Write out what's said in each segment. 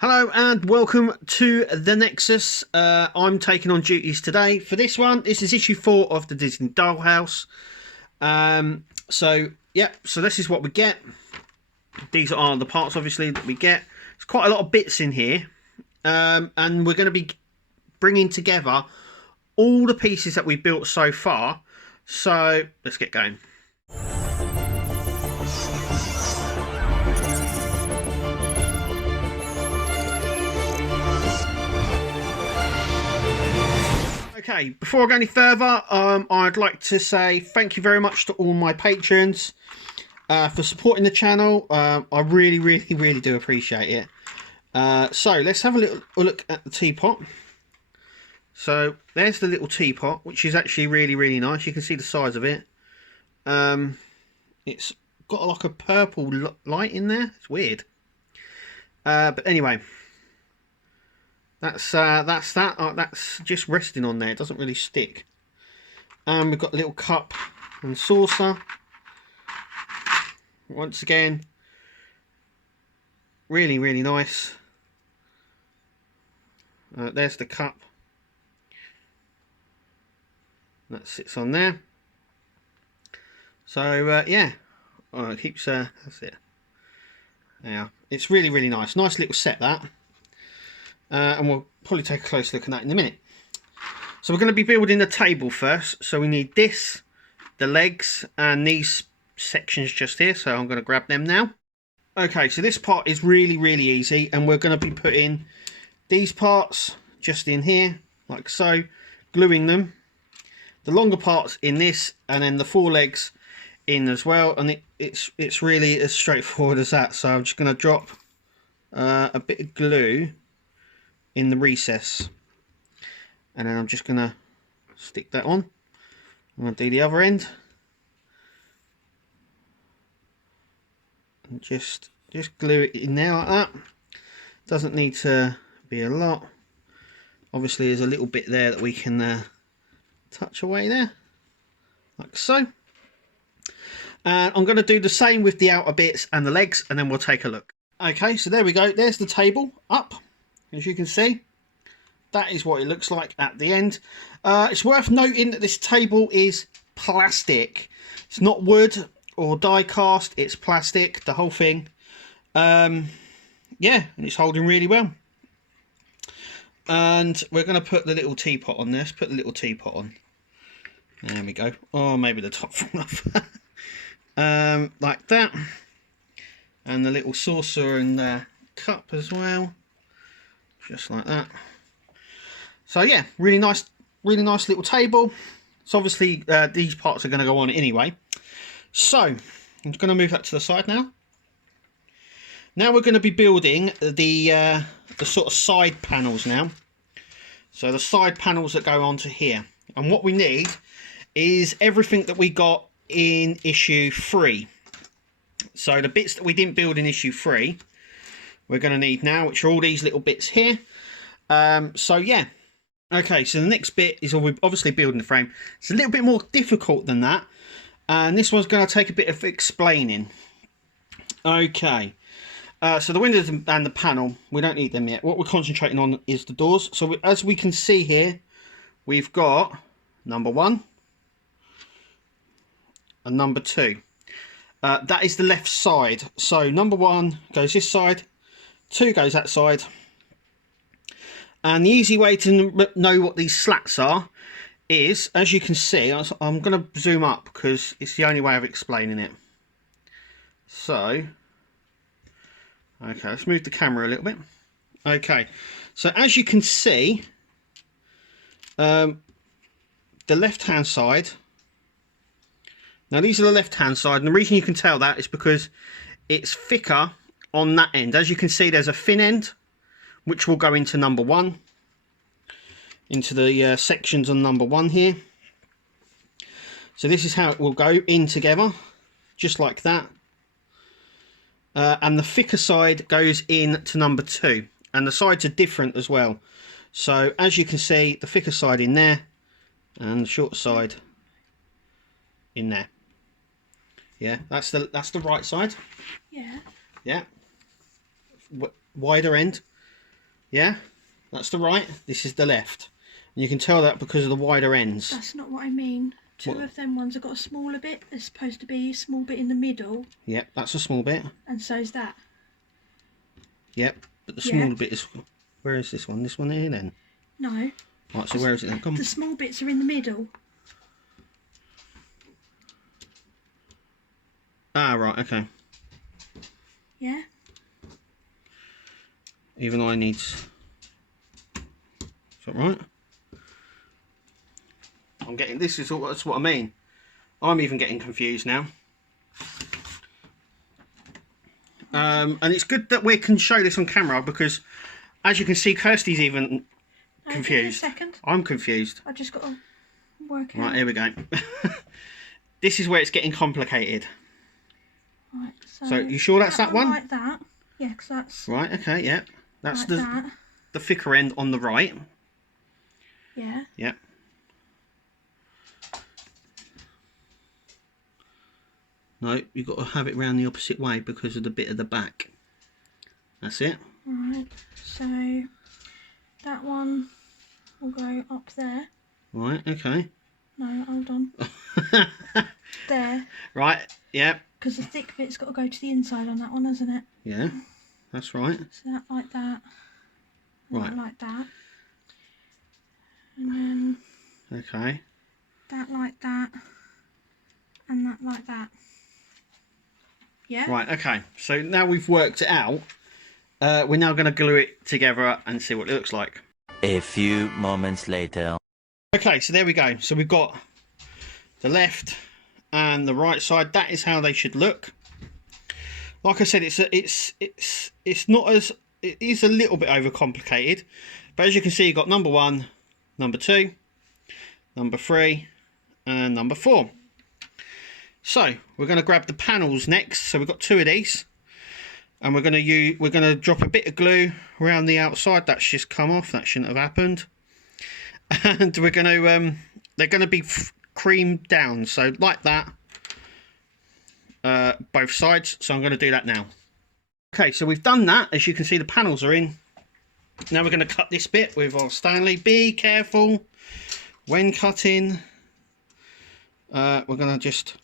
Hello and welcome to the Nexus. I'm taking on duties today for this one. This is issue 4 of the Disney Dollhouse. So this is what we get. These are the parts, obviously, that we get. There's quite a lot of bits in here, and we're going to be bringing together all the pieces that we've built so far. So let's get going. Okay, before I go any further, I'd like to say thank you very much to all my patrons for supporting the channel. I really do appreciate it. So let's have a little look at the teapot. So there's the little teapot, which is actually really nice. You can see the size of it. It's got like a purple light in there. It's weird. But anyway. That's that. That's just resting on there. It doesn't really stick. And we've got a little cup and saucer. Once again, really nice. There's the cup. That sits on there. So yeah, it keeps. That's it. Yeah, it's really nice. Nice little set that. And we'll probably take a close look at that in a minute. So we're going to be building the table first. So we need this, the legs, and these sections just here. So I'm going to grab them now. Okay, so this part is really easy. And we're going to be putting these parts just in here, like so. Gluing them. The longer parts in this, and then the four legs in as well. And it's really as straightforward as that. So I'm just going to drop a bit of glue in the recess, and then I'm just gonna stick that on. I'm gonna do the other end, and just glue it in there like that. Doesn't need to be a lot. Obviously there's a little bit there that we can touch away there, like so. And I'm going to do the same with the outer bits and the legs, and then we'll take a look. Okay, so there we go. There's the table up. As you can see, that is what it looks like at the end. It's worth noting that this table is plastic. It's not wood or die cast, it's plastic, the whole thing. Yeah, and it's holding really well. And we're going to put the little teapot on there. Let's put the little teapot on. There we go. Oh, maybe the top fall off. Like that. And the little saucer and cup as well. Just like that. So yeah, really nice little table. So obviously these parts are going to go on anyway. So I'm just going to move that to the side now. Now we're going to be building the sort of side panels now. So the side panels that go onto here. And what we need is everything that we got in issue 3. So the bits that we didn't build in issue 3, we're going to need now, which are all these little bits here. So yeah. Okay, so the next bit is obviously building the frame. It's a little bit more difficult than that. And this one's going to take a bit of explaining. Okay. So the windows and the panel, we don't need them yet. What we're concentrating on is the doors. So as we can see here, we've got number 1 and number 2. That is the left side. So number 1 goes this side. 2 goes that side. And the easy way to know what these slats are is, as you can see, I'm going to zoom up because it's the only way of explaining it. So, okay, let's move the camera a little bit. Okay, so as you can see, the left-hand side. Now these are the left-hand side, and the reason you can tell that is because it's thicker on that end. As you can see, there's a thin end which will go into number 1, into the sections on number 1 here. So this is how it will go in together, just like that. And the thicker side goes in to number 2, and the sides are different as well. So as you can see, the thicker side in there and the short side in there. Yeah, that's the right side. Yeah. Yeah. Wider end. Yeah, that's the right, this is the left. And you can tell that because of the wider ends. That's not what I mean. Two of them ones have got a smaller bit. There's supposed to be a small bit in the middle. Yep, that's a small bit. And so's that. Yep, but the smaller bit is... Where is this one? This one here then? No. Right, so where is it then? Come on. The small bits are in the middle. Ah, right, okay. Yeah. Even I need... Is that right? I'm getting... That's what I mean. I'm even getting confused now. And it's good that we can show this on camera because, as you can see, Kirsty's even confused. Give me a second. I'm confused. I just got to work out. Right, here we go. This is where it's getting complicated. Right, so you sure that's that one? Like that. Yeah, because that's... Right, okay, yeah. That's like the thicker end on the right. Yeah. Yeah. No, you've got to have it round the opposite way because of the bit of the back. That's it. Right, so that one will go up there. Right, okay. No, hold on. There. Right, yeah. Because the thick bit's got to go to the inside on that one, hasn't it? Yeah, that's right. So that like that. Right. That like that. And then... Okay. That like that. And that like that. Yeah? Right, okay. So now we've worked it out, we're now going to glue it together and see what it looks like. A few moments later. Okay, so there we go. So we've got the left and the right side. That is how they should look. Like I said, it's not as... It is a little bit overcomplicated. But as you can see, you've got number 1, number 2, number 3, and number 4. So we're going to grab the panels next. So we've got 2 of these, and we're going to drop a bit of glue around the outside. That's just come off. That shouldn't have happened. And we're going to they're going to be creamed down. So like that, both sides. So I'm going to do that now. Okay, so we've done that. As you can see, the panels are in. Now we're going to cut this bit with our Stanley. Be careful when cutting. We're going to just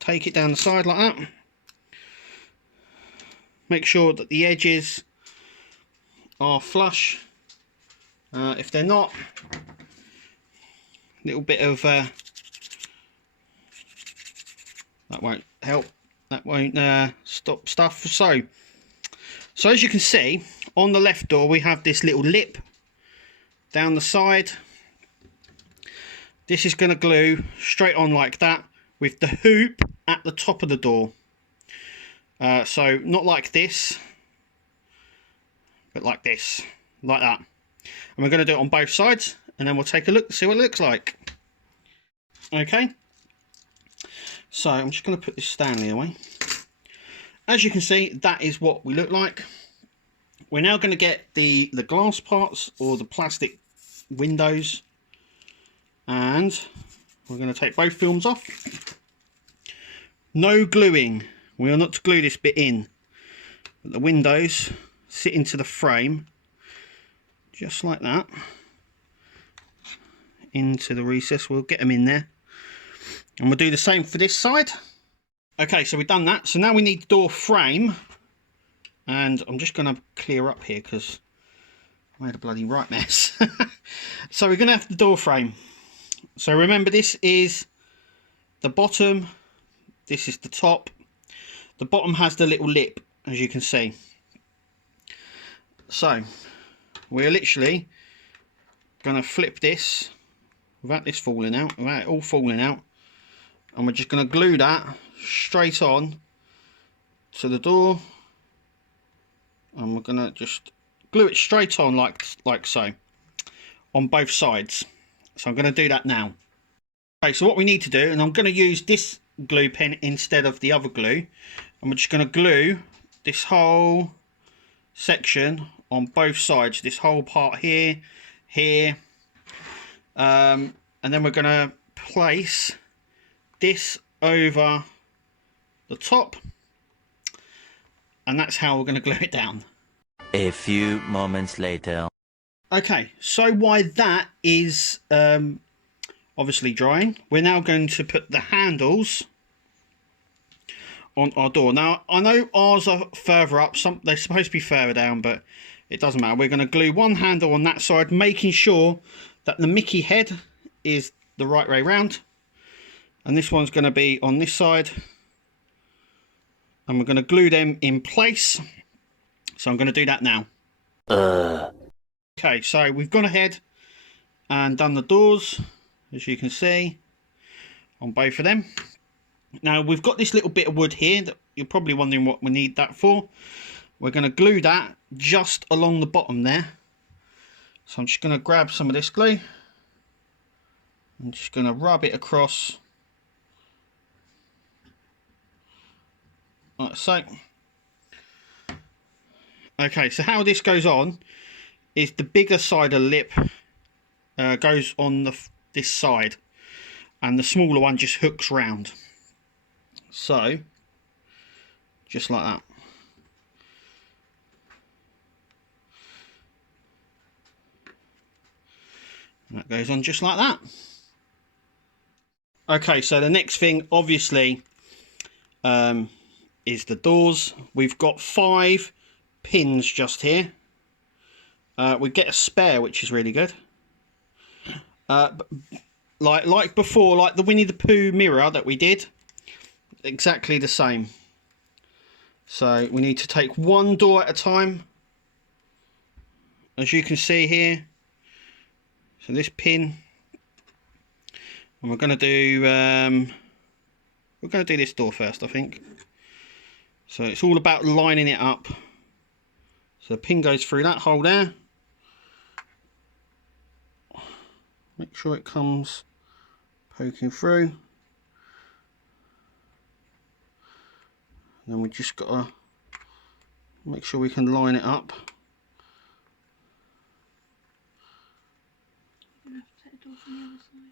take it down the side like that. Make sure that the edges are flush. If they're not, a little bit of that won't help. That won't stop stuff. So as you can see, on the left door we have this little lip down the side. This is going to glue straight on like that with the hoop at the top of the door. So not like this, but like this, like that. And we're going to do it on both sides, and then we'll take a look, see what it looks like. Okay. So I'm just going to put this Stanley away. As you can see, that is what we look like. We're now going to get the glass parts or the plastic windows, and we're going to take both films off. No gluing. We are not to glue this bit in. But the windows sit into the frame, just like that. Into the recess. We'll get them in there. And we'll do the same for this side. Okay, so we've done that. So now we need the door frame. And I'm just going to clear up here because I made a bloody right mess. So we're going to have the door frame. So remember, this is the bottom. This is the top. The bottom has the little lip, as you can see. So we're literally going to flip this without this falling out, without it all falling out. And we're just going to glue that straight on to the door. And we're going to just glue it straight on like so on both sides. So I'm going to do that now. Okay, so what we need to do, and I'm going to use this glue pen instead of the other glue, and we're just going to glue this whole section on both sides, this whole part here, and then we're going to place this over the top, and that's how we're going to glue it down. A few moments later. Okay, so while that is obviously drying, we're now going to put the handles on our door. Now, I know ours are further up, they're supposed to be further down, but it doesn't matter. We're going to glue one handle on that side, making sure that the Mickey head is the right way round, and this one's going to be on this side, and we're going to glue them in place. So I'm going to do that now. Okay, so we've gone ahead and done the doors, as you can see, on both of them. Now we've got this little bit of wood here that you're probably wondering what we need that for. We're going to glue that just along the bottom there. So I'm just going to grab some of this glue. I'm just going to rub it across like so. Okay, so how this goes on is the bigger side of the lip goes on this side, and the smaller one just hooks round. So, just like that. And that goes on just like that. Okay, so the next thing, obviously, is the doors. We've got 5 pins just here. We get a spare, which is really good. Like before, like the Winnie the Pooh mirror that we did, exactly the same. So we need to take one door at a time, as you can see here. So this pin, and we're going to do this door first, I think. So it's all about lining it up. So the pin goes through that hole there. Make sure it comes poking through. And then we just got to make sure we can line it up.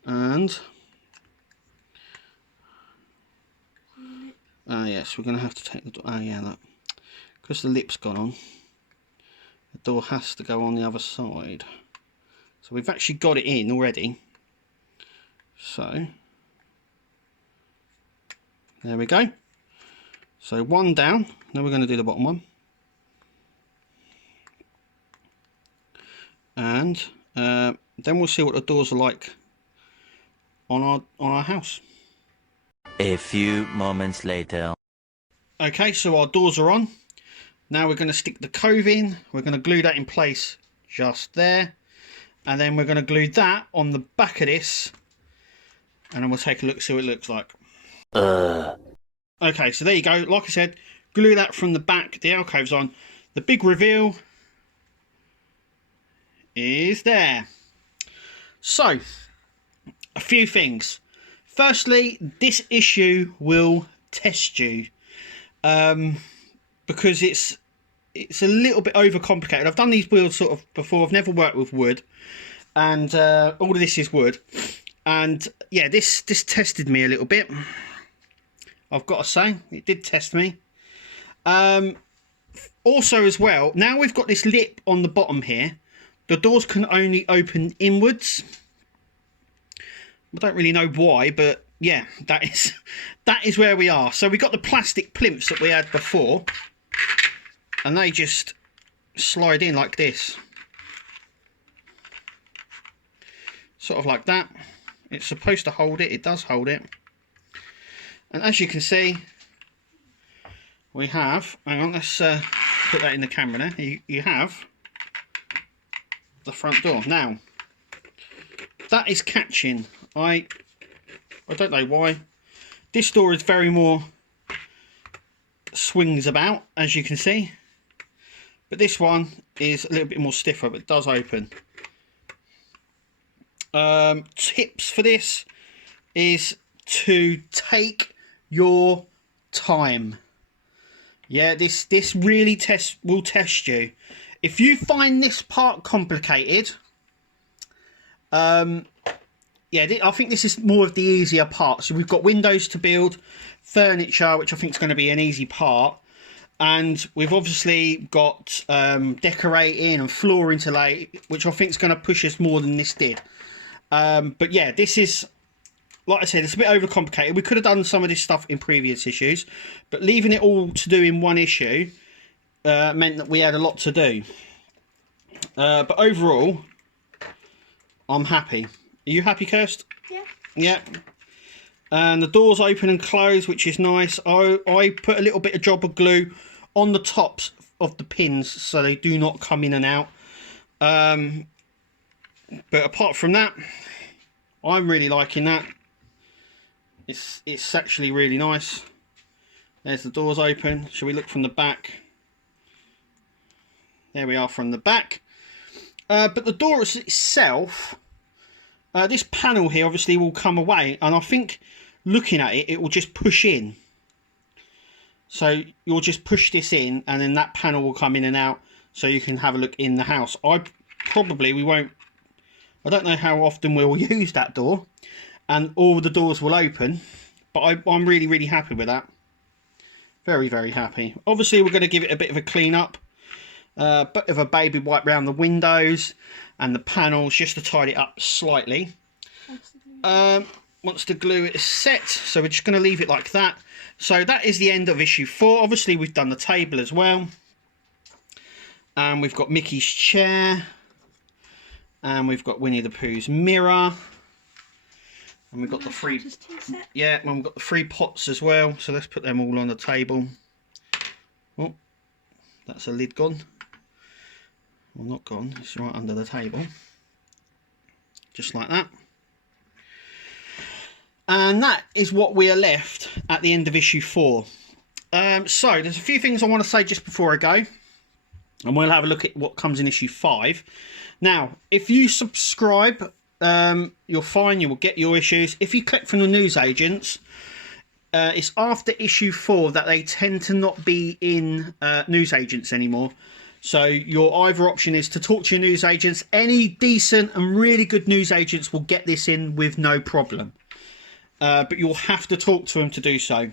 And yes, we're going to have to take the door. Yeah, that, because the lip's gone on, the door has to go on the other side. So we've actually got it in already. So there we go. So one down. Now we're going to do the bottom one. And then we'll see what the doors are like on our house. A few moments later. Okay, so our doors are on. Now we're going to stick the Cove in. We're going to glue that in place just there. And then we're going to glue that on the back of this. And then we'll take a look, see what it looks like. Okay, so there you go. Like I said, glue that from the back. The alcove's on. The big reveal is there. So, a few things. Firstly, this issue will test you. Because it's a little bit overcomplicated. I've done these wheels sort of before. I've never worked with wood, and all of this is wood. And yeah, this tested me a little bit. I've got to say, it did test me. Also, as well, now we've got this lip on the bottom here. The doors can only open inwards. I don't really know why, but yeah, that is where we are. So we got the plastic plinths that we had before, and they just slide in like this, sort of like that. It's supposed to hold it. It does hold it. And as you can see, we have, hang on, let's put that in the camera there. You have the front door. Now, that is catching. I don't know why. This door is very more swings about, as you can see. But this one is a little bit more stiffer, but it does open. Tips for this is to take your time. Yeah, this really will test you. If you find this part complicated, yeah, I think this is more of the easier part. So we've got windows to build, furniture, which I think is going to be an easy part. And we've obviously got decorating and flooring to lay, which I think is going to push us more than this did. But yeah, this is, like I said, it's a bit overcomplicated. We could have done some of this stuff in previous issues, but leaving it all to do in one issue meant that we had a lot to do. But overall, I'm happy. Are you happy, Kirst? Yeah. Yeah. And the doors open and close, which is nice. I put a little bit of job of glue on the tops of the pins so they do not come in and out. But apart from that, I'm really liking that. It's actually really nice. There's the doors open. Shall we look from the back? There we are from the back. But the door itself, this panel here obviously will come away, and I think looking at it, it will just push in. So you'll just push this in, and then that panel will come in and out, so you can have a look in the house. We won't. I don't know how often we'll use that door, and all the doors will open, but I'm really, really happy with that. Very, very happy. Obviously, we're going to give it a bit of a clean up. Bit of a baby wipe around the windows and the panels just to tidy it up slightly. Once the glue is set, so we're just going to leave it like that. So that is the end of issue 4. Obviously, we've done the table as well. And we've got Mickey's chair. And we've got Winnie the Pooh's mirror. And we've got the free... Yeah, and we've got the 3 pots as well. So let's put them all on the table. Oh, that's a lid gone. Well, not gone. It's right under the table. Just like that. And that is what we are left at the end of issue 4. So there's a few things I want to say just before I go. And we'll have a look at what comes in issue 5. Now, if you subscribe, you're fine. You will get your issues. If you click from the newsagents, it's after issue 4 that they tend to not be in newsagents anymore. So your either option is to talk to your newsagents. Any decent and really good newsagents will get this in with no problem. But you'll have to talk to them to do so.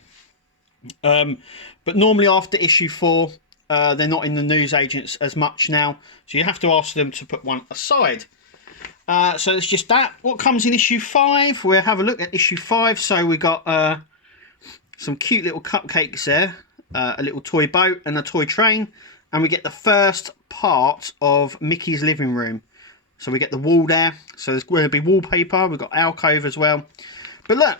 But normally after issue 4, they're not in the newsagents as much now. So you have to ask them to put one aside. So it's just that. What comes in issue 5? We'll have a look at issue 5. So we got some cute little cupcakes there. A little toy boat and a toy train. And we get the first part of Mickey's living room. So we get the wall there. So there's going to be wallpaper. We've got alcove as well. But look,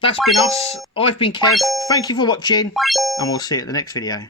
that's been us. I've been Kev. Thank you for watching. And we'll see you at the next video.